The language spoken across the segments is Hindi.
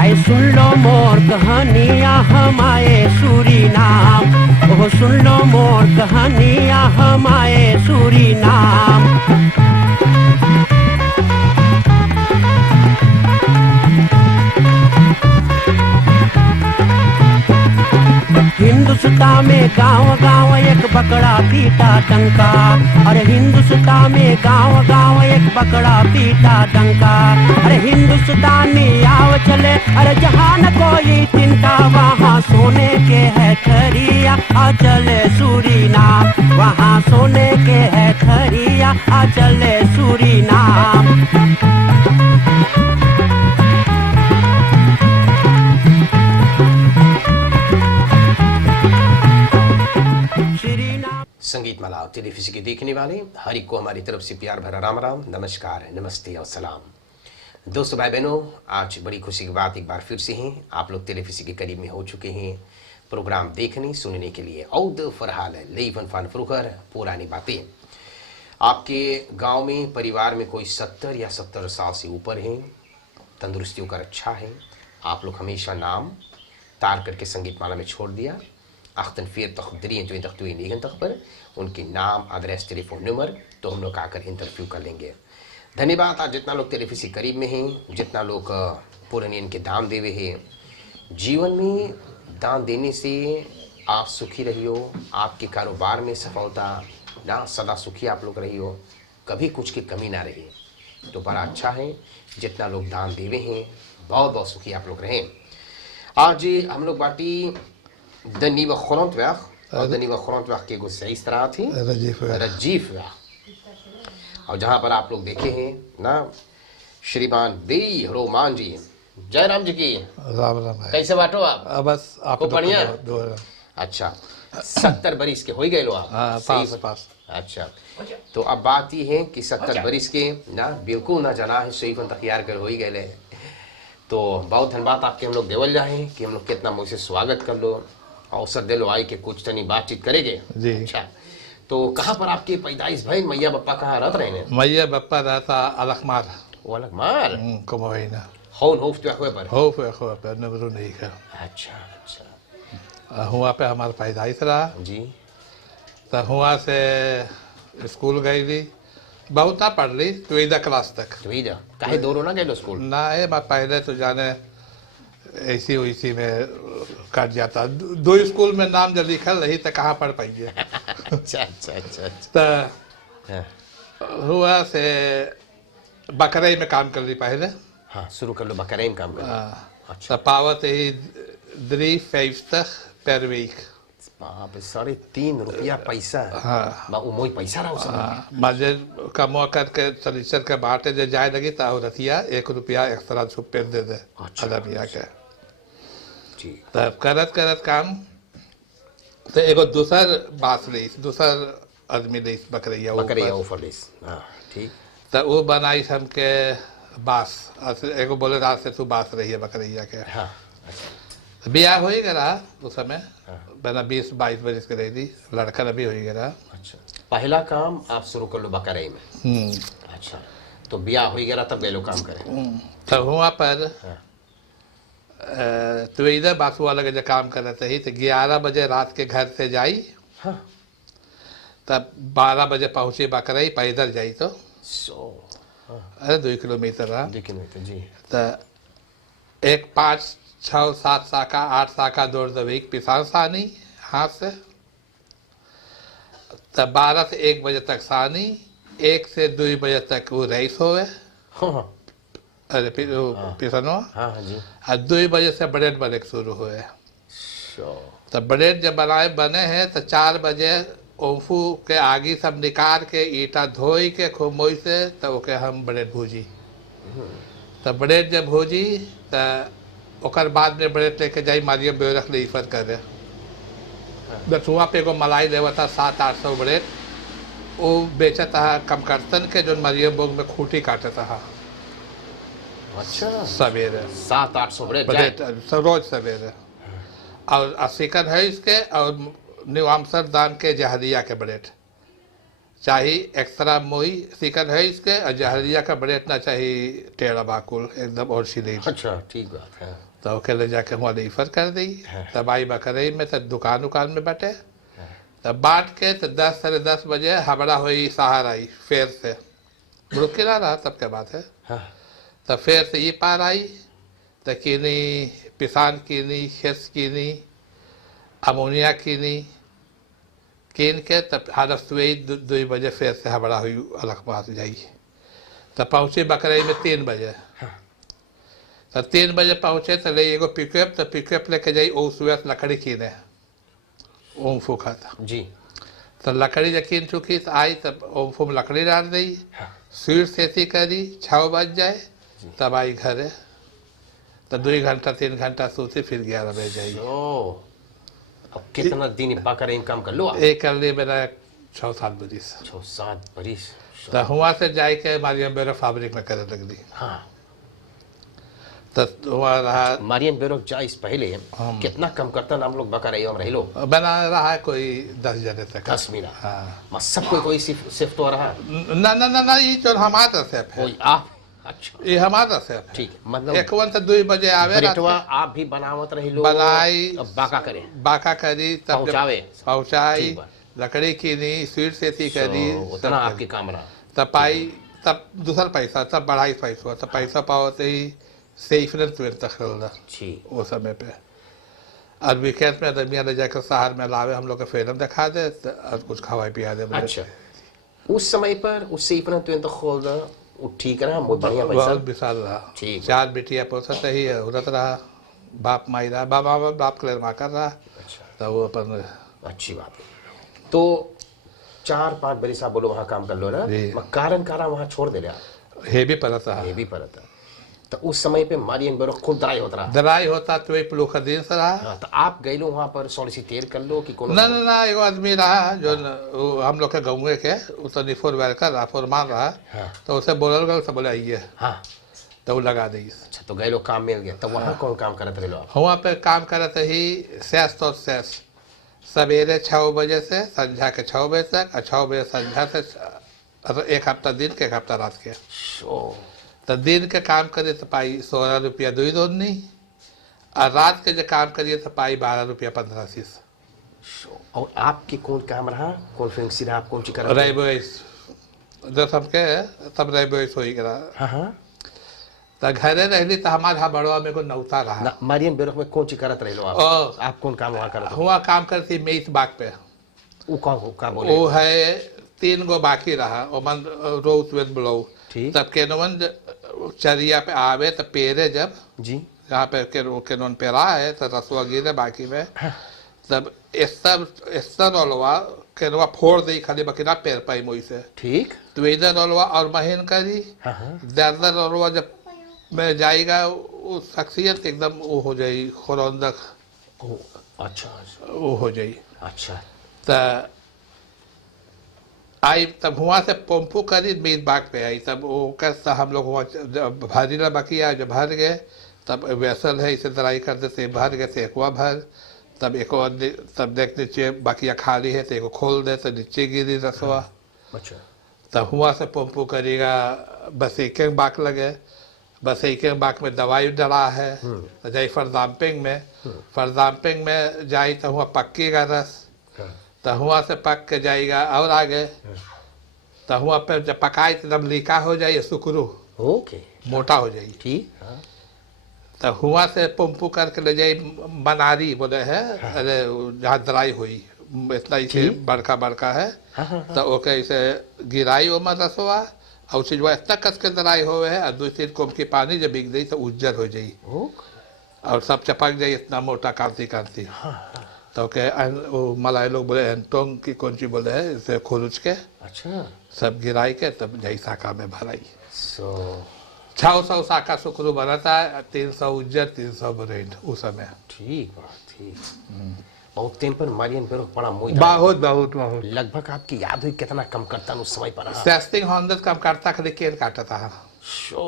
आए सुन लो मोर कहानियाँ हम आए सूरीनाम, ओह सुन लो मोर कहानियाँ हम आए सूरीनाम। हिंदुस्तान में गांव गांव एक बकरा पीटा डंका, अरे हिंदुस्तान में गांव गांव एक बकरा पीटा डंका। अरे हिंदुस्तानी आओ चले, अरे जहाँ न कोई चिंता, वहाँ सोने के है खरिया आ चले सूरीनाम, वहाँ सोने के है खरिया आ चले सूरीनाम। संगीत माला टेलीविजन के देखने वाले हर एक को हमारी तरफ से प्यार भरा राम राम, नमस्कार, नमस्ते और सलाम। दोस्तों भाई बहनों, आज बड़ी खुशी की बात एक बार फिर से हैं, आप लोग टेलीविजन के करीब में हो चुके हैं प्रोग्राम देखने सुनने के लिए। औद फरहाल लेवन फान फ्रुखर पुरानी बातें। आपके गांव में परिवार में कोई 70 या 70 साल से ऊपर हैं, तंदुरुस्तियों का अच्छा है, आप लोग हमेशा नाम तार करके संगीत माला में छोड़ दिया। 48 पर उनके नाम, एड्रेस, टेलीफोन नंबर, तो हम लोग आकर इंटरव्यू कर लेंगे। धन्यवाद। आज जितना लोग टेलीविजन के करीब में हैं, जितना लोग पुराने इनके दान देवे हैं। जीवन में दान देने से आप सुखी रहियो, आपके कारोबार में सफलता ना, सदा सुखी आप लोग रहियो, कभी कुछ की कमी ना रही, तो बड़ा अच्छा है। जितना लोग दान देवे हैं, बहुत बहुत सुखी आप लोग रहें। आज हम लोग बाटी de Nieuwe Grondweg, de Nieuwe Grondweg के गुस्से इस तरह थी रजीफ और जहाँ पर आप लोग देखे हैं ना, श्रीमान दी रोमान जी, जय राम जी की राम राम। कैसे बाटो आप? बस आपको बढ़िया। अच्छा, 70 बरिस के हो ही गए लो आप? पास। अच्छा, तो अब बात ये है कि 70 बरिस के ना बिल्कुल ना जाना है, सही तैयार कर हो ही गए। तो बहुत धन्यवाद आपके हम लोग देवल जाए कि हम लोग कितना मुझसे स्वागत कर लो, अवसर दे लो आई के कुछ तनी बातचीत करेंगे जी। अच्छा, तो कहाँ पर आपकी पैदाइश भाई? मैया बप्पा कहाँ रहते रहे? मैया बप्पा रहता अलखमार। वो अलखमार कुमोइना होन होफ पे पर हो पे नबरू नहीं कर। अच्छा अच्छा, हुआ पे हमारा पैदाइश रहा जी। तो हुआ से स्कूल गई थी, बहुत पढ़ ली, 12 क्लास तक। 12 काहे दोनों ना गए स्कूल? ना है, मैं पहले तो जाने ऐसी वैसी में कट जाता, दो स्कूल में नाम जब लिखल रही तो कहाँ पढ़ पाइए। अच्छा अच्छा अच्छा। तो हुआ से बकरई में काम कर ली पहले। हाँ, शुरू कर लो बकरई में काम कर। अच्छा, पावत ही 350 per week। बाप रे, 3.5 रुपया पैसा। हाँ, मोई पैसा रहा उसमें। मजे कमो करके सलीसर के बाटे जे जाए लगी तो रतिया 1 रुपया एक्स्ट्रा छुप पे दे दे आदमिया के। तब करत करत काम तो एगो दूसर बास रही, दूसर आदमी रही बकरैया ऊपर ठीक। तो वो बनाई हमके बास, एगो बोले रात से तू बास रही है बकरैया के। हाँ, ब्याह हो ही गया उस समय, बना 20-22 बरस के रही थी, लड़का अभी हो ही गया। अच्छा, पहला काम आप शुरू कर लो बकरई में। अच्छा, तो ब्याह हो ही गया तब गए लो काम करें। तब हुआ पर तो इधर बासु वाला के जो काम कर रहे थे, तो 11 बजे रात के घर से जाई। हाँ। तब 12 बजे पहुंची बकरई, पैदल जाई तो अरे 2 किलोमीटर रहा। 2 किलोमीटर जी। तो एक 5, 6, 7 साका 8 साका दौड़ दबे पिसान सानी हाथ से। तब 12 से 1 बजे तक सानी, 1 से 2 बजे तक वो रईस होवे। अरे पिसनो। हाँ जी। और 2 बजे से ब्रेड बने शुरू हुए। तो ब्रेड जब बने हैं तो 4 बजे ओफू के आगे सब निकाल के ईटा धोई के खूब मोई से, तो ओके हम ब्रेड भूजी। तो ब्रेड जब भूजी तो ओकर बाद में ब्रेड लेके जाई मारियम बेरख ले इफत करे। दसुआ पे एगो मलाई लेवा था 700-800 ब्रेड, वो बेचा था कमकर्तन के जो मरियम बोग में खूटी काटा था। अच्छा, सवेरे 700-800 ब्रेड रोज सवेरे। और 80 है इसके, और निवामसर दान के जहरिया के ब्रेड चाहिए एक्स्ट्रा मोई चिकन है इसके, और जहरिया का ब्रेड ना चाहिए टेढ़ा बाकुल एकदम और सीधे। अच्छा ठीक बात है। तो ओके ले जाके वहाँ डिफर कर दी। तब आई बकरई में तब दुकान उकान में बटे, तब बांट के तो 10 साढ़े 10 बजे हमारा हुई सहार आई फेर से, रुके ना रहा तब क्या बात है। हाँ तब फेर से ये पार आई तो कीनी पिसान कीनी खेस कीनी अमोनिया कीनी कीन के तब हालत हुई 2 बजे फेर से हमारा हुई अलग बात जाई। तब पहुँची बकरई में 3 बजे। तो 3 बजे पहुँचे तो ले एगो पिकअप, तो पिकअप लेके जाई ओ सुबह लकड़ी कीने ओम फूका था जी। तो लकड़ी जब कीन चुकी तो आई तब ओम फूम लकड़ी डाल दी, स्वीट सेती करी 6 बज जाए तब आई घरे। तो 2 घंटा 3 घंटा सोती फिर 11 बजे जाई। ओ अब कितना दिन बकरे में काम कर लो आप? एक कर लिए मेरा 6-7 बरिस। 6-7 बरिस। तो हुआ से जाए के हमारी मेरे फैब्रिक में करे लगली। हाँ तो हुआ रहा मारियन बेरोक जा इस पहले कितना कम करता हम लोग बकरे हम रह लो बना रहा है कोई 10 जने तक। 10 महीना। हाँ मत सब कोई शिफ्ट हो रहा ना ना ना ना ये जो हमारा सेफ है, कोई आप? अच्छा ये हमारा सेफ है। ठीक मतलब एक वन से 2 बजे आवे रात ब्रेटवा आप भी बनावत रही लो बनाई अब बाका करे बाका करी तब जब पहुंचावे पहुंचाई ठीक बा। लकड़ी कीनी स्वीट सेती करी So, उतना आपके काम रहा। तब पाई तब दूसरा पैसा तब बढ़ाई पैसा तब पैसा पावते ही सेफ ने तुरंत तक खरीदा ठीक वो समय पे। और वीकेंड में आदमी ले जाकर शहर में लावे हम लोग के फिल्म दिखा दे और कुछ खवाई पिया दे। अच्छा उस समय पर उससे इतना तो खोल दा वो ठीक रहा बहुत बढ़िया पैसा बहुत विशाल रहा। ठीक। 4 बिटिया पोसत ही औरत रहा, बाप माई रहा, बाप क्लेर मा कर रहा। अच्छा तो वो अपन अच्छी बात है। तो 4-5 बरिस आप बोलो वहाँ काम कर लो ना, जी। कारण वहाँ छोड़ दे रहा हेवी परत रहा, ये भी परत है। तो उस समय पे मारियन बेरो खूब दराई होता रहा। दराई होता तो एक प्लू का दिन से रहा। हाँ, तो आप गए लो वहाँ पर सॉलिसिटेट कर लो कि कौन ना ना ना एगो आदमी रहा जो वो हम लोग के गाँव के वो तो निफोर वर्कर रहा, फोरमान रहा। हाँ। तो उसे बोलल गल तो बोले आइए, हाँ तो वो लगा दी। अच्छा तो गए लो काम मिल गया। तो वहाँ कौन काम करते रहे लो आप? वहाँ पे काम करते ही शेष तो शेष सवेरे 6 बजे से संध्या के 6 बजे तक, और 6 बजे संध्या से 1 हफ्ता दिन के 1 हफ्ता रात के। ओ, तो दिन के काम करे तो पाई 16 रुपया 2 दोनी, और रात के जो काम करिए तो पाई 12 रुपया 15 शीश। और आपके कौन काम रहा, कौन फिल्म रहा, आप कौन सी कर रेबोइस जो सबके तब रेबोइस हो गया। हाँ हाँ तो घरे रहली तो हमारा बड़वा में को नौता रहा। ना मारियन बेरो में कौन सी करत रहे लो आप? ओ। आप कौन काम वहाँ करते? हुआ काम करती मेईस बाग पे, वो कौन बोले? वो है 3 गो बाकी रहा ओमन रोज वेद ब्लो। ठीक। तब केनवन चरिया पे आवे तो पेरे जब जी यहाँ पे केनवन पे रहा है तो रसुआ गिरे बाकी में। तब स्तर रोलवा केनवा फोड़ दी खाली बकिना पेर पाई मोई से। ठीक। तो इधर रोलवा और महीन करी हाँ हाँ दर्द रोलवा जब में जाएगा वो शख्सियत एकदम वो हो जाई खुरंदक ओ, अच्छा वो हो जाई। अच्छा तो आई तब वहाँ से पंपू करी मीर बाग पे आई। तब वो कैसा हम लोग वहाँ जब भारी ला बाकी आया, जब भर गए तब वैसल है इसे दराई कर देते भर गए तो एकवा भर, तब एक तब देख नीचे बाकी खाली है तो एक खोल दे तो नीचे गिरी रसवा। अच्छा तब वहाँ से पंपू करेगा बस एक बाग लगे, बस एक बाग में दवाई डला है। तो जाई फरदाम्पिंग में जाई तो हुआ पक्की का रस, तो हुआ से पक के जाएगा और आगे तो हुआ पे जब पकाई तो एकदम लीका हो जाए सुकरू ओके मोटा हो जाए। ठीक। हाँ तो हुआ से पंपू करके ले जाए बनारी बोले है। अरे जहाँ दराई हुई इतना इसे बड़का बड़का है। तो ओके इसे गिराई वो रसवा और चीज इतना कस के दराई हो है और 2-3 कोम की पानी जब बिक गई तो उज्जर हो जाई और सब चपक जाए इतना मोटा कांति कांति। तो के वो मलाई लोग बोले एंटोंग की कौन सी बोले है इसे खुरुच के अच्छा सब गिराई के तब जाई साका में भराई। सो 600 साका सुकरू बनाता है, 300 उज्जर 300 ब्रेड उस समय। ठीक बात ठीक। और तेन पर मारियन बेरो बड़ा मोई बहुत बहुत बहुत लगभग आपकी याद हुई कितना कम करता उस समय पर? सेस्टिंग हॉन्डस कम करता खाली केन काटता था। शो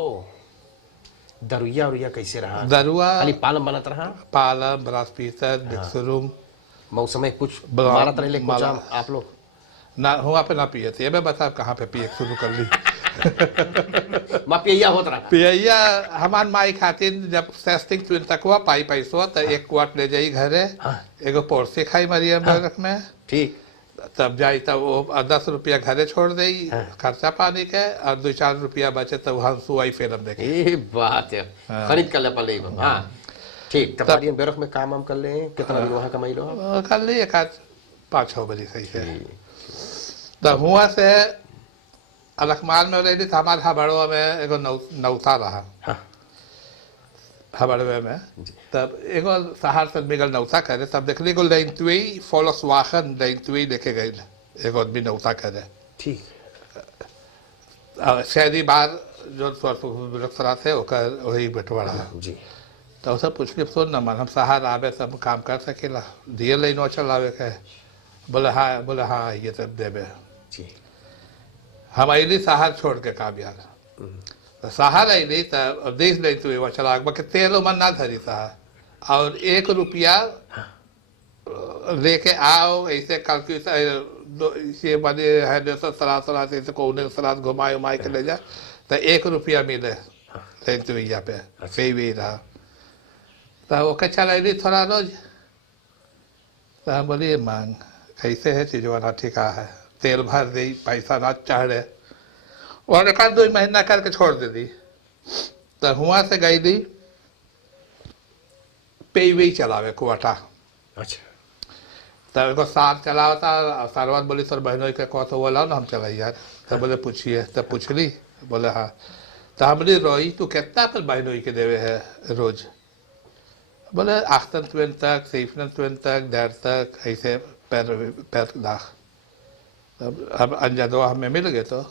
दरुया उरुया कैसे रहा? दरुआ खाली पालम बनत रहा? पालम ब्रास पीसर बिक्सरूम मौसम में कुछ बड़ा- मारत रहे कुछ माला- आप लोग? ना हुआ पे ना पिए थे, मैं बता कहाँ पे पिए शुरू कर ली। मापिया होत रहा पियैया हमार माई खातिर जब सेस्टिंग चुन तक हुआ पाई पैसो तो एक क्वाट ले जाई घरे, एगो पोरसे खाई मरियम बरख में, ठीक तब जाई तब वो 10 रुपया घरे छोड़ दे खर्चा पानी के, और 2-4 रुपया बचे तब हंसू आई फिल्म देखे। ये बात है, खरीद कर ले पले हाँ ठीक। तब मारियम बरख में काम हम कर ले, कितना दिन वहाँ कमाई लो कर ली एक 5-6 बजे सही है। तब हुआ से अलखमान में रही तो हमारे हबड़वा में एगो नौसा रहा, हबड़वे में, तब एगो शहर से मिगल नौसा करे, तब देखली एगो लैंतुई फॉलोस्वाखन लैंतुई लेके गई, एगो आदमी नौसा करे ठीक। शहरी बार जो स्वरसरा थे ओकर वही बंटवारा जी। तो सब पूछली सुन न मन हम शहर आवे सब काम कर सकेला, दिए लाइनो चलावे के, बोले हाँ ये तब देवे जी। हम अली शहर छोड़ के काम यार, तो शहर अली तो देख ले तू वो चला बाकी तेल मन ना धरी शहर, और 1 रुपया लेके आओ ऐसे कैलकुलेशन ये बने है जैसे सरासरा से को उन्हें सरास घुमाए उमाए के ले जा तो 1 रुपया मिले तू यहाँ पे सही भी रहा। तो वो क्या चला थोड़ा रोज, तो हम बोलिए मांग कैसे है चीज़ों ना ठिका है, तेल भर दी पैसा ना चढ़े, और 1-2 महीना करके छोड़ दे दी। तो हुआ से गई दी पे वे चलावे कुआटा, अच्छा तब एगो सार चलावा था, सारवाद बोली सर बहनों के कहो तो बोला ना हम चलाई यार, तब बोले पूछिए, तब पूछली बोले हाँ, तो हमने रोई तू कितना पर बहनों के देवे है रोज, बोले 28 तक 27 तक 1.5 तक ऐसे पैर दाख। अब अंजदवा हमें मिल गए तो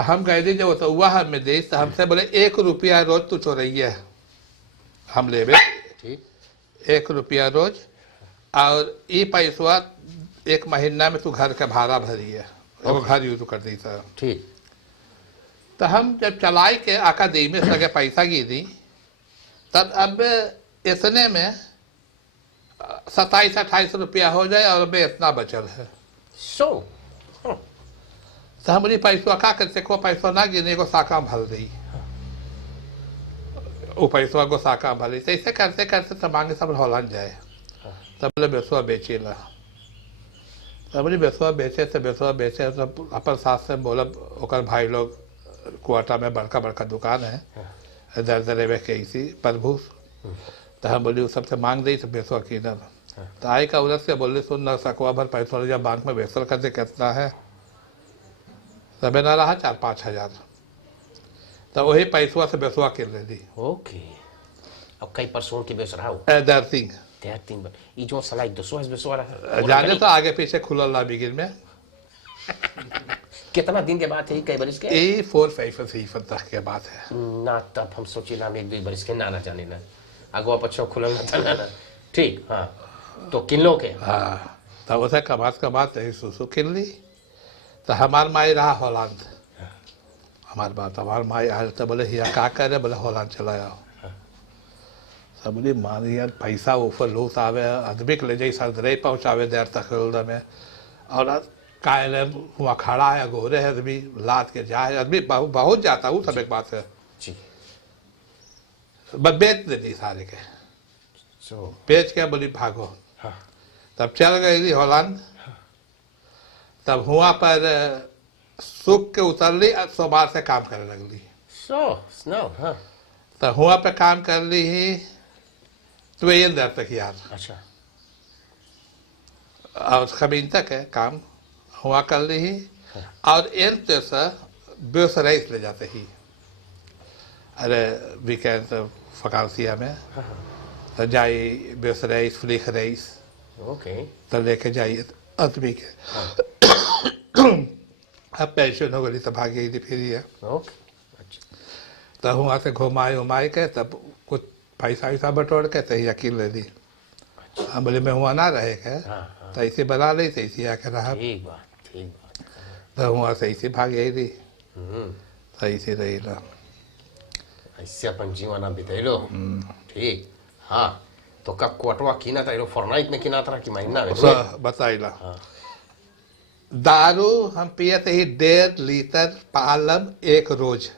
हम कह दी जब तो वह हमें दे, तो हमसे बोले 1 रुपया रोज तू चोरैया हम ले 1 रुपया रोज, और ये पैसा 1 महीना में तू घर का भाड़ा भरी है, वो घर यूज कर दी सर ठीक। तो हम जब चलाई के आका दी में सके पैसा की दी, तब अब इतने में 27-28 रुपया हो जाए और अब इतना बचल है। तो हमारी पैसा का करते को पैसा ना गिने को साका भर दी, वो पैसा को साका भर दी, तो ऐसे करते करते तमांगे सब हौलन जाए, तब बोले बेसुआ बेचेला, तब बोली बेसुआ बेचे तो अपन साथ से बोला ओकर भाई लोग क्वार्टर में बड़का बड़का दुकान है दर के इसी प्रभु, तो हम बोली सबसे मांग दी तो बेसुआ की ना, तो आई का उधर से बोले सुन न सकवा भर पैसा जब बैंक में बेसर कर दे कितना है, तब ना रहा 4-5 हजार, तो वही पैसवा से बेसुआ के ले दी। ओके। अब कई परसों की बेच रहा हूँ दर सिंह ये जो सलाह 200 बेचवा रहा जाने तो आगे पीछे खुलल ना बिगिन में कितना दिन के बाद है, कई बरिस के 4-5 तक के बात है ना, तब हम सोचे ना 1-2 बरिस के ना जाने ना अगवा पछो खुलल ना ना ठीक। हाँ तो किलो के हाँ, तब उसे कमात यही सुसु किन ली, तो हमार माई रहा हॉलैंड, हमार बात हमार माई आए तो बोले हिया का करे, बोले हॉलैंड चला आओ, सब बोली मान यार पैसा ऊपर लूट आवे आदमी के ले जाई सदरे पहुँचावे देर तक में, और कायले वहाँ खड़ा है गोरे है आदमी लाद के जाए, आदमी बहुत जाता हूँ सब एक बात है जी। बस बेच देती सारे के, बेच के बोली भागो। हाँ। तब चल गई हॉलैंड, तब हुआ पर सुख के उतर ली, सोमवार से काम करने लगली, हाँ। तो हुआ पे काम कर ली ही तो देर तक यार, अच्छा। और खमीन तक है काम हुआ कर ली ही, और एन से बेसराइस ले जाते ही, अरे वीकेंड फकालसिया में तो जाई बेसराइस फ्रीख राइस ओके, तो लेके जाइए आदमी के, अब पेंशन हो गई तो भाग गई थी फिर ये, ओके। अच्छा। तो वहाँ से घुमाए के तब कुछ पैसा वैसा बटोर के तो यकीन ले ली, हम बोले मैं वहाँ ना रहे के, तो ऐसे बना ली तो ऐसे आके रहा, ठीक बात। तो वहाँ से ऐसे भाग गई थी, तो ऐसे रही ना, ऐसे अपन जीवन बितेलो ठीक। हाँ तो कब क्वार्टवा कीना था, फॉर्नाइट में कीना था कि महीना में बताइला। दारू हम पिए थे ही 1.5 लीटर पालम एक रोज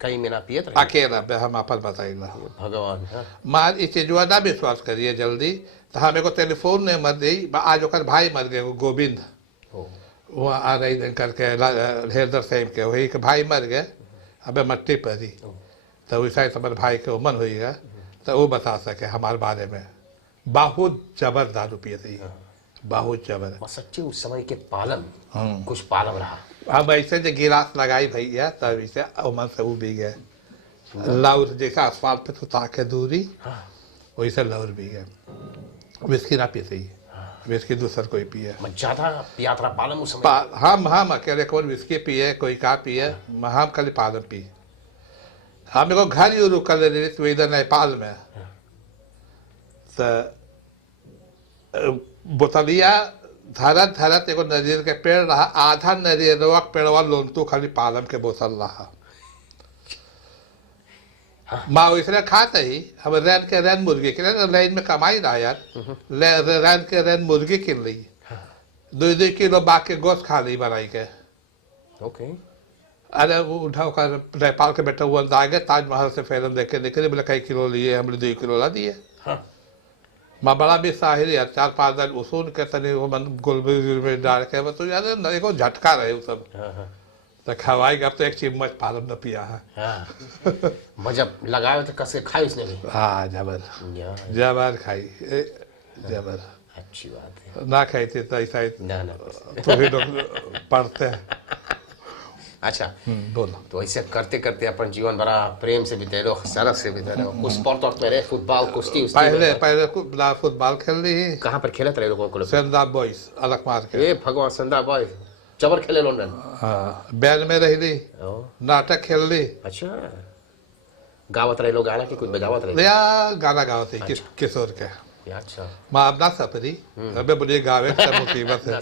कई महीना पियत रहे अकेला बे हम अपन बताइला भगवान हाँ मार इस चीजवा ना विश्वास करिए जल्दी तो हमें को टेलीफोन ने मर दी आज ओकर भाई मर गए गोविंद ओ वहाँ आ रही दिन करके हेदर सेम के वही के भाई मर गए अबे मट्टी पड़ी तो वैसा ही समझ भाई के उम्र हुई है तो वो बता सके हमारे बारे में बहुत जबर दारू पिए थे बहुत जबर और सच्ची उस समय के पालम कुछ पालम रहा अब ऐसे जो गिलास लगाई भैया तब इसे उम्र से वो भी गए लौर जैसा asfalt पे तो ताके दूरी वैसे लौर भी गए विस्की ना पीते ही विस्की दूसर कोई पिए मैं ज्यादा पियात रहा पालम उस समय हम अकेले कौन विस्की पिए कोई का पिए हम खाली पालम पी हम को घर ही रुकल रही तो इधर नेपाल में तो बोतलिया धरत धरत एगो नारियल के पेड़ रहा आधा नारियलवा के पेड़वा लोनतू खाली पालम के बोतल रहा माँ वैसे खाते ही हम रैन मुर्गी के लाइन में कमाई रहा यार रैन के रैन मुर्गी किन ली 2 किलो बाग के गोश्त खा ली बनाई के ओके अरे वो उठाओ कर नेपाल के बेटा वो आ गए ताजमहल से फिल्म देख के निकले बोले कई किलो लिए हमने 2 किलो ला दिए माँ बड़ा भी साहिर यार 4-5 दिन उसूल के तनी वो मन गुलबी में डाल के बस तो यार देखो झटका रहे वो सब तो खवाएगा अब तो एक चम्मच पालम न पिया है जब लगाए तो कसे खाई उसने भी हाँ जबर जबर खाई जबर अच्छी बात है ना खाई थी तो ऐसा ना ना तो भी लोग पढ़ते हैं अच्छा बोलो तो ऐसे करते करते अपन जीवन बड़ा प्रेम से बिते रहो सरस से बिते रहो उस स्पोर्ट में रहे फुटबॉल कुश्ती पहले फुटबॉल खेल ली कहाँ पर खेलते रहे लोगों को सेंधा बॉयज अलग मार के ए भगवान संदा बॉय जबर खेले लंदन हाँ बैंड में रही ली नाटक खेल ली अच्छा गावत रहे लोग गाना की कुछ बजावत रहे या गाना गावत है किशोर के अच्छा माँ अब ना सपरी अबे बोलिए गावे सब मुसीबत है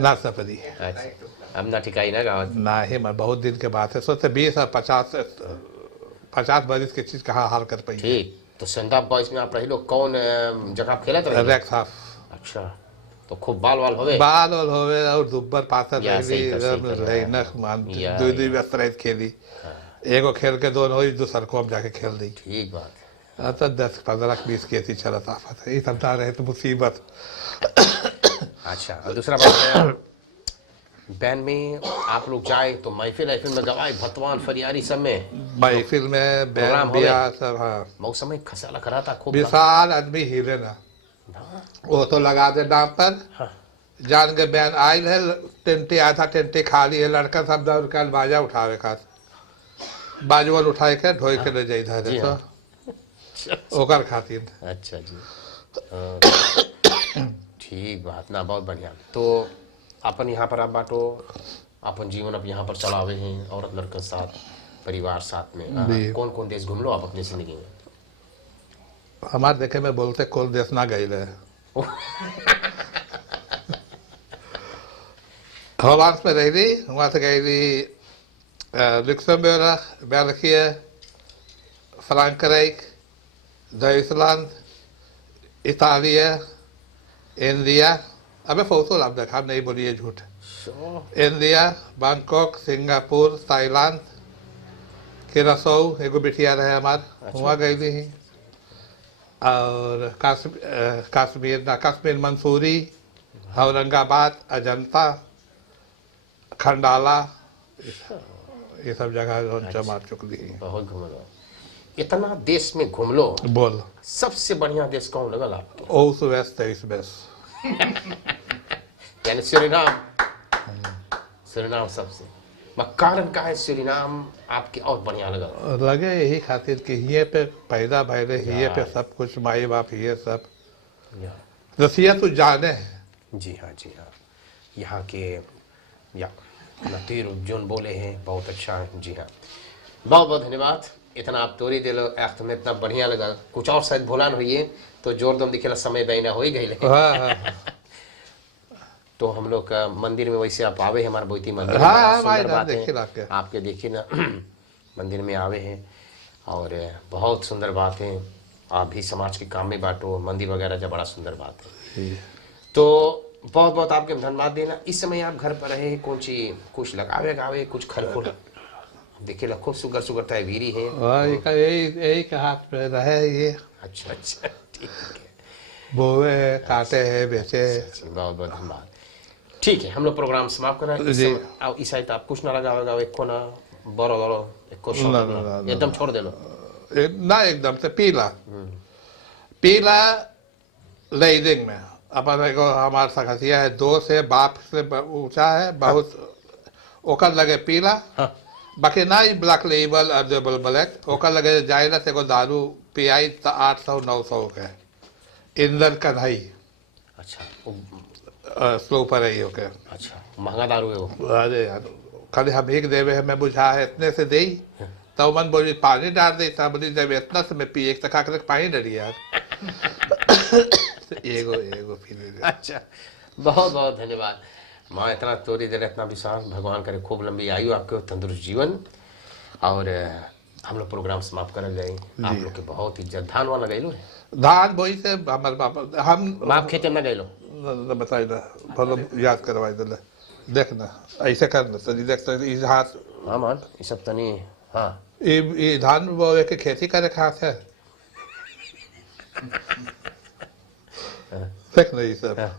ना सपरी अब ना ठिकाई ना गावत ना ही मैं बहुत दिन के बाद है सोचते 20 और 50 बरिस की चीज कहाँ हाल कर पाई ठीक तो संदा बॉयज में आप रही लोग कौन जगह खेलत रहे रैक साफ अच्छा तो खूब बाल होवे बाल होवे और दुब्बर पाथर रही नख मान 2 व्यस्त रही खेली एगो खेल के दोनों हुई दूसर को हम जाके खेल दी ठीक बात है तो 10 15 20 की ऐसी चलत आफत है ये सब रहे तो मुसीबत अच्छा और दूसरा बात है बैंड में आप लोग जाए तो महफिल में गवाए भतवान फरियारी सब में महफिल में बैंड बिया सब हाँ मौसम में खसाला करा था खूब विशाल आदमी हिले ना वो तो लगा दे नाम पर जान के बैंड आयल है टेंटी आधा टेंटी खाली है लड़का सब 10 रुपया बाजा उठावे खास बाजूवन उठाए के ढोई के ले जाई था तो ओकर खातिर अच्छा जी ठीक बात ना बहुत बढ़िया तो अपन यहाँ पर आप बाटो अपन जीवन अब यहाँ पर चलावे हैं औरत लड़के साथ परिवार साथ में कौन कौन देश घूम लो आप अपनी जिंदगी में हमारे देखे में बोलते कोई देश ना गई रहे हॉलैंड में रही थी वहाँ से गई थी Luxemburg, België, Frankrijk, Duitsland, Italië, India. अबे फोटो आप देखा नहीं बोलिए झूठ इंडिया बैंकॉक सिंगापुर थाईलैंड किरासौ एगो बिटिया रहे हमार वहाँ गई थी और कश्मीर मंसूरी औरंगाबाद अजंता खंडाला ये सब जगह मार चुकी है बहुत घूम लो इतना देश में घूम लो बोल सबसे बढ़िया देश कौन लगा आपको ओस वेस्ट तेईस बेस्ट यानी सूरीनाम सूरीनाम सबसे कारण का है सूरीनाम आपके और बढ़िया लगा लगे यही खातिर कि ये पे पैदा भैले ये पे सब कुछ माई बाप ये सब रसिया तो जाने जी हाँ यहाँ के या नतीर जोन बोले हैं बहुत अच्छा है जी हाँ बहुत बहुत धन्यवाद इतना आप तोरी दे लो में इतना बढ़िया लगा कुछ और शायद भोलान हुई है तो जोरदम दिखेला समय बहना हो ही गई तो हम लोग का मंदिर में वैसे आप आवे हैं हमारा बोईती मंदिर सुंदर बात है आपके देखिए ना मंदिर में आवे हैं और बहुत सुंदर बात है आप भी समाज के काम में बांटो, मंदिर वगैरह जब बड़ा सुंदर बात है। तो बहुत बहुत आपके धन्यवाद देना। इस समय आप घर पर रहे, कौन सी कुछ लगावे गावे कुछ खरखुर देखिए लखो सुगर सुगर तय वीरी है यही के हाथ पे रहे ये। अच्छा अच्छा ठीक है, बोए काटे है बेचे। बहुत बहुत धन्यवाद। ठीक है, हम लोग प्रोग्राम समाप्त कर रहे हैं। जी। इस साइड आप कुछ ना लगावेगा, एक को ना बरो बरो एक को एकदम छोड़ दे लो ना, एकदम से पीला पीला लेडिंग में अपन एगो हमार सखसिया है 2 से बाप से ऊंचा है बहुत, ओकर लगे पीला। हाँ। बाकी ना ही ब्लैक लेबल अर्जेबल ब्लैक, ओकर लगे जाए से एगो दारू पियाई तो 800-900 के इंदर कढ़ाई। अच्छा स्लो पर ही ओके। अच्छा महंगा दारू है वो। अरे यार खाली हम एक देवे हमें बुझा है इतने से दे, तो मन बोली पानी डाल दे, तब बोली जब इतना से मैं पी एक तक आकर पानी डरी यार। एगो एगो पी ले। अच्छा बहुत बहुत धन्यवाद माँ, इतना तोरी देर इतना विश्वास, भगवान करे खूब लंबी आयु आपके, तंदुरुस्त जीवन। और हम लोग प्रोग्राम समाप्त कर गए। आप लोग के बहुत इज्जत। धान वाला गए लो धान बोई से हमारे पापा हम बाप खेते में गए लो बताई ना भलो याद करवाई दे देख ना ऐसे कर ना सही देख इस हाथ। हाँ मान ये सब तनी। हाँ ये धान बोए के खेती करे खास है देख ना ये सब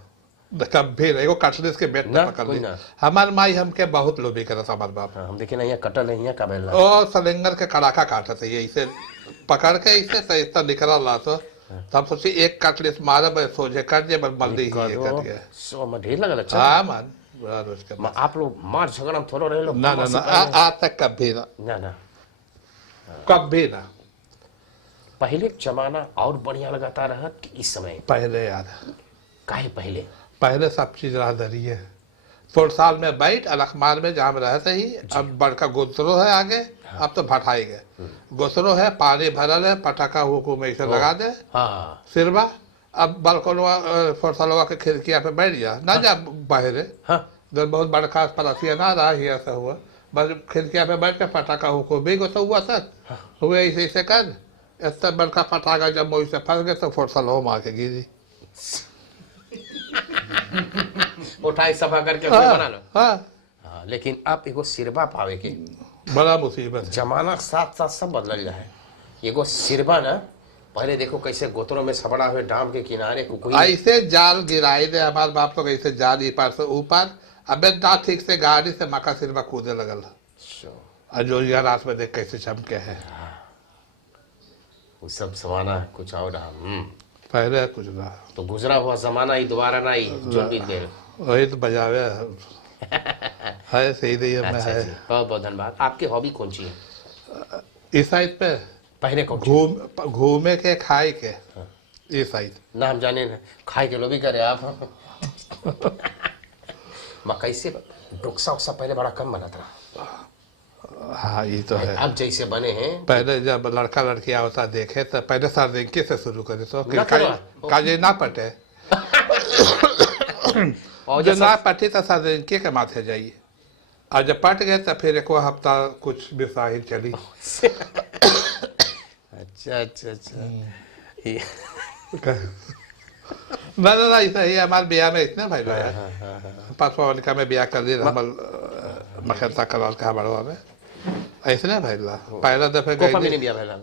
कभी नहीं, वो कटलिस के बेट ना, में पकड़ कोई ली। ना। हमार माई हमके बहुत लोभी करत हमार बाप। हम देखे ना यहाँ कटल है, यहाँ का बेला ओ सलेंगर के कड़ाका काटत है ये, इसे पकड़ के इसे सही इतना निकला ला तो तब सोची एक कटलिस मारे सोझे कट जे बस मल्दी ही ये कट गया। सो में ढेर लगल। अच्छा हाँ मान बड़ा रोज का। आप लोग मार झगड़ा में थोड़ा रहे लो ना ना ना आज तक कभी ना ना ना कभी ना। पहले जमाना और बढ़िया लगाता रहा कि इस समय पहले यार काहे पहले सब चीज रहा दरी है। 16 साल में बैठ अलखमार में जहाँ रहते ही, अब बड़का गोसरो है आगे। हाँ। अब तो भटाई गए गोसरो है, पानी भरल है, पटाखा हुकुम ऐसे लगा दे। हाँ। सिरवा अब बालकोनवा फोरसालवा के खिड़किया पे बैठ जा ना। हाँ। जा बाहर हाँ। बहुत बड़का पड़ोसिया ना रहा ही ऐसा हुआ, बस खिड़किया पे बैठ के पटाखा हुकुम भी गोसा हुआ सर। हाँ। हुए ऐसे ऐसे कर इतना बड़का पटाखा जब मुँह से फंस गए तो फोरसालवा मार के गिरी। उठाई सफा करके बना लो। हाँ। हाँ, लेकिन अब एगो सिरबा पावे के बड़ा मुसीबत है। जमाना साथ साथ सब बदल रहा है। एगो सिरबा ना पहले देखो कैसे गोतरों में सबड़ा हुए डाम के किनारे कुकुई ऐसे जाल गिराई दे हमारे बाप तो कैसे जाल पार से ऊपर। अबे ना ठीक से गाड़ी से मका सिरबा कूदे लगल। और जो यार रात में देख कैसे चमके है। वो सब जमाना कुछ और रहा। पहले कुछ ना तो गुजरा हुआ जमाना ही दोबारा ना ही जो बीत गए। वही तो बजावे है सही नहीं है। अच्छा है बहुत बहुत धन्यवाद। आपकी हॉबी कौन सी है इस साइड पे? पहले कौन घूमे के खाए के। इस साइड ना हम जाने ना खाए के लो भी करे आप। मकई से डोक्सा उक्सा पहले बड़ा कम बना था। हाँ ये तो है। अब जैसे बने हैं पहले जब लड़का लड़की होता देखे तो पहले सार्वजनिक से शुरू करे तो ना काजे ना पटे और जो ना पटे तो सार्वजनिक के माथे जाइए। और जब पट गए तो फिर एक हफ्ता कुछ बिसाही चली। अच्छा अच्छा अच्छा ना ना ऐसा ही हमारे ब्याह में इतने भाई लाया पासवानिका में ब्याह कर दिया हमारे मखरता करवाल का बड़वा में ऐसे ना भाई ला पहला दफे कोफा में नहीं ब्याह भैला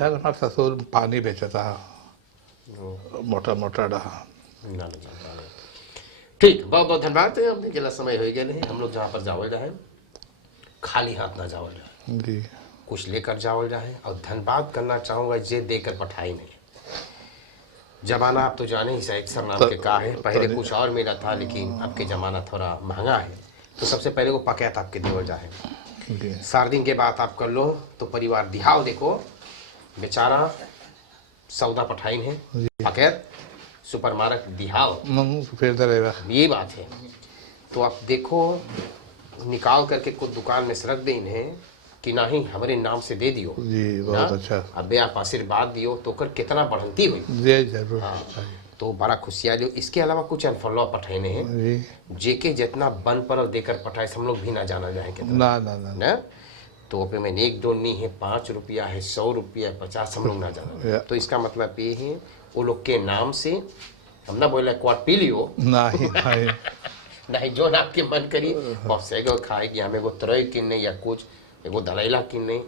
यार हमारे ससुर पानी बेचता मोटा मोटा रहा। ठीक बहुत बहुत धन्यवाद। हमने जिला समय हो गया नहीं, हम लोग जहाँ पर जावल जाए खाली हाथ ना जावल जाए जी, कुछ लेकर जावल जाए। और धन्यवाद करना चाहूँगा जे देकर पठाई नहीं। जमाना आप तो जाने ही सर नाम के का है। पहले कुछ और मिला था लेकिन अब के जमाना थोड़ा महंगा है। तो सबसे पहले वो पकैत आपके देवल जाए। 4 दिन के बाद आप कर लो तो परिवार दिहाव देखो बेचारा सौदा पठाइन है पकैत सुपर मार्केट दिहाव फिर ये बात है। तो आप देखो निकाल करके कुछ दुकान में रख दे इन्हें कि नहीं हमारे नाम से दे दियो जी बहुत अच्छा। अबे आप आशीर्वाद दियो तो कर कितना बढ़ंती हुई जी जरूर। हाँ, तो बड़ा खुशियाँ जो इसके अलावा कुछ अनफॉलो पठाने हैं जेके जितना बन पर देकर पठाए हम लोग भी ना जाना जाए ना ना ना, ना तो पे में एक दो नहीं है, 5 रुपया है, 100 रुपया, 50 हम लोग ना जाना। तो इसका मतलब ये है वो लोग के नाम से हम ना बोले क्वाट पी लियो नहीं नहीं, जो ना आपके मन करी और सेगो खाएगी, हमें वो तरह की नहीं या कुछ एगो दलाइला की नहीं,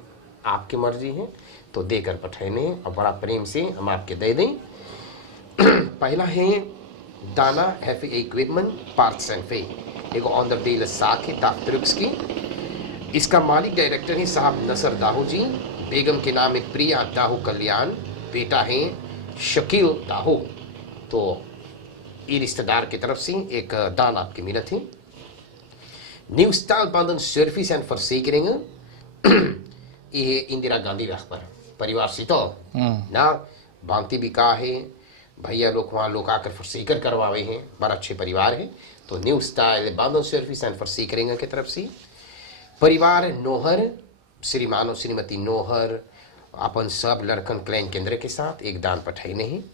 आपकी मर्जी है तो देकर पठैने और बड़ा प्रेम से हम आपके दे दें। पहला है दाना हैवी इक्विपमेंट पार्ट्स एंड फे, एगो ऑन द डील साख है ताफ्तरुक्स की। इसका मालिक डायरेक्टर है साहब नसर दाहू जी, बेगम के नाम है प्रिया दाहू कल्याण, बेटा है शकील दाहू। तो ये रिश्तेदार की तरफ से एक दान आपकी मिलत है। न्यू स्टाइल बंधन सर्विस एंड फॉरसेकरिंग, ये इंदिरा गांधी पर परिवार से तो ना भांति भी कहा है भैया लोग वहाँ लोग आकर फॉरसेकर करवावे हैं, बड़ा अच्छे परिवार है। तो न्यू स्टाइल बंधन सर्विस एंड फॉरसेकरिंग की तरफ से परिवार नोहर श्रीमान और श्रीमती नोहर अपन सब लड़कन क्लैन केंद्र के साथ एक दान पठाईने हैं।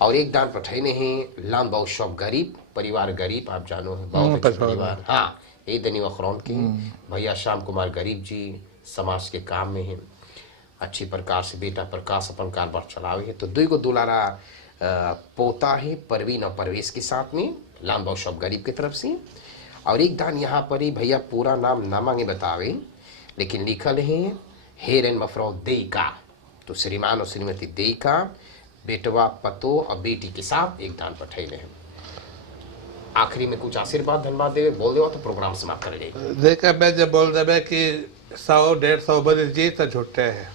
और एक दान पठाईने हैं लाम बहुत शौक गरीब परिवार, गरीब आप जानो है बहुत अच्छा परिवार। हाँ, ये दनी वखरौन के भैया श्याम कुमार गरीब जी समाज के काम में हैं, अच्छी प्रकार से बेटा प्रकाश अपन कारोबार चलावे है। तो दुई को दुलारा पोता है परवीन और परवेश के साथ में लाम बहुत शौक गरीब की तरफ से। और एक दान यहाँ पर ही भैया पूरा नाम ना मांगे बतावे, लेकिन लिखल है हेर एंड मफरो देइका। तो श्रीमान और श्रीमती देइका बेटवा पतो और बेटी के साथ एक दान पठैले हैं। आखिरी में कुछ आशीर्वाद धन्यवाद देवे बोल दो तो प्रोग्राम समाप्त कर जाए। देखा मैं जब बोल देवे कि 100-150 बरिस जी तो झूठे है।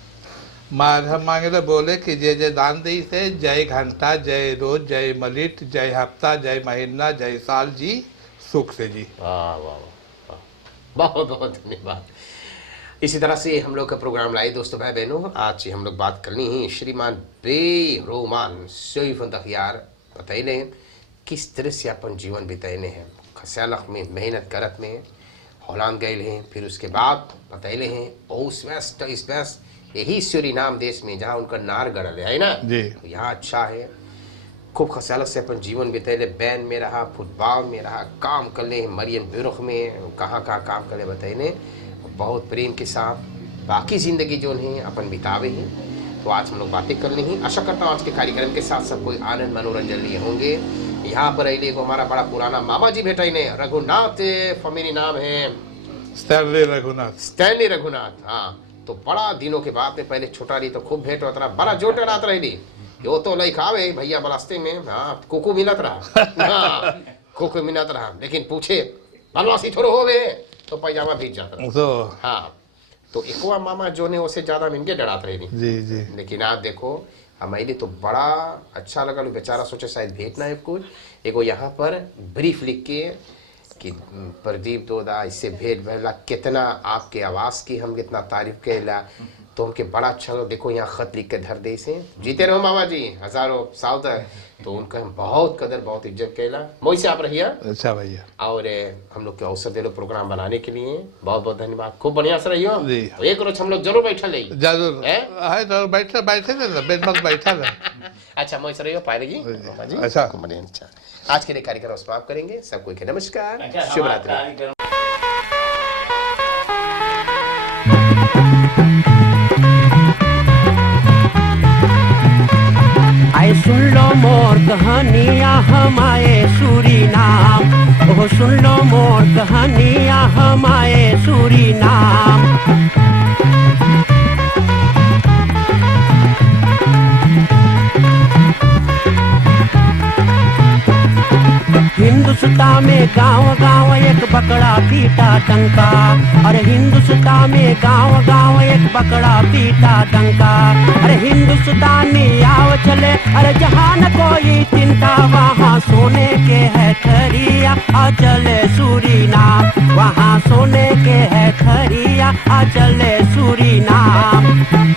मार हम मांगे तो बोले कि जे दान दी से जय घंटा, जय रोज, जय मलिट, जय हफ्ता, जय महीना, जय साल जी सुख से जी। वाह वाह वाह, बहुत बहुत धन्यवाद। इसी तरह से हम लोग का प्रोग्राम लाए दोस्तों भाई बहनों। आज हम लोग बात करनी है श्रीमान बेरोमान सैफ दखियार बतैले किस तरह से अपन जीवन बितैने हैं, खस्यालक में मेहनत करत में होलांद गए हैं, फिर उसके बाद बतैले हैं ओस वेस्ट इस वेस्ट यही सूरीनाम देश में जहाँ उनका नार गड़ल है ना जी, तो यहाँ अच्छा है। खूब खसालत से अपन जीवन बितैले, बैंड में रहा, फुटबॉल में रहा, काम कर ले मरियन ब्यूरोक में कहाँ कहाँ काम कर ले बतैने, बहुत प्रेम के साथ बाकी ज़िंदगी जो है अपन बितावे हैं। तो आज हम लोग बातें कर ली हैं। आशा करता हूँ आज के कार्यक्रम के साथ सब कोई आनंद मनोरंजन लिए होंगे। यहाँ पर अले को हमारा बड़ा पुराना मामा जी भेटाई ने रघुनाथ फैमिली नाम है स्टैनली रघुनाथ। स्टैनली रघुनाथ। हाँ, तो बड़ा दिनों के बाद में पहले छोटा रही तो खूब भेंट होता रहा, बड़ा जोटे रात रही यो तो लई खावे भैया बरास्ते में। हाँ, कुकू मिलत रहा। हाँ, कुकू मिलत रहा, लेकिन पूछे बनवासी थोड़ा हो गए तो पैजामा भीज जाता। तो हाँ, तो इकवा मामा जो ने उससे ज्यादा इनके डरात रही जी जी। लेकिन आप देखो हमारे तो बड़ा अच्छा लगा। बेचारा सोचे शायद भेंट ना है कुछ, एगो यहाँ पर ब्रीफ लिख के कि प्रदीप दोदा इससे भेंट भैला, कितना आपके आवाज़ की हम कितना तारीफ कैला, तो हमके बड़ा अच्छा लगा। देखो यहाँ खत लिख के धर दे से जीते रहो मामा जी हजारों साल तक, तो उनका हम बहुत कदर बहुत इज्जत कैला। मोई से आप रहिए। अच्छा भैया, और हम लोग के अवसर दे लो प्रोग्राम बनाने के लिए, बहुत बहुत धन्यवाद। खूब बढ़िया से रहियो। तो एक रोज हम लोग जरूर बैठा ले जरूर है तो बैठे बैठे ना बेड में बैठा ना। अच्छा मोई से रहियो पाएगी मामा जी। अच्छा, अच्छा, आज के लिए कार्यक्रम समाप्त करेंगे। सबको के नमस्कार, शुभ रात्रि। आए सुन लो मोर कहानियाँ हम आए सूरीनाम, ओह सुन लो मोर कहानियाँ हम आए सूरीनाम। हिंदुस्तान में गांव गांव एक बकरा पीटा डंका, अरे हिंदुस्तान में गांव गांव एक बकरा पीटा डंका। अरे हिंदुस्तान में आओ चले, अरे जहाँ न कोई चिंता, वहाँ सोने के है खरिया आ चले सूरीनाम, वहाँ सोने के है खरिया आ चले सूरीनाम।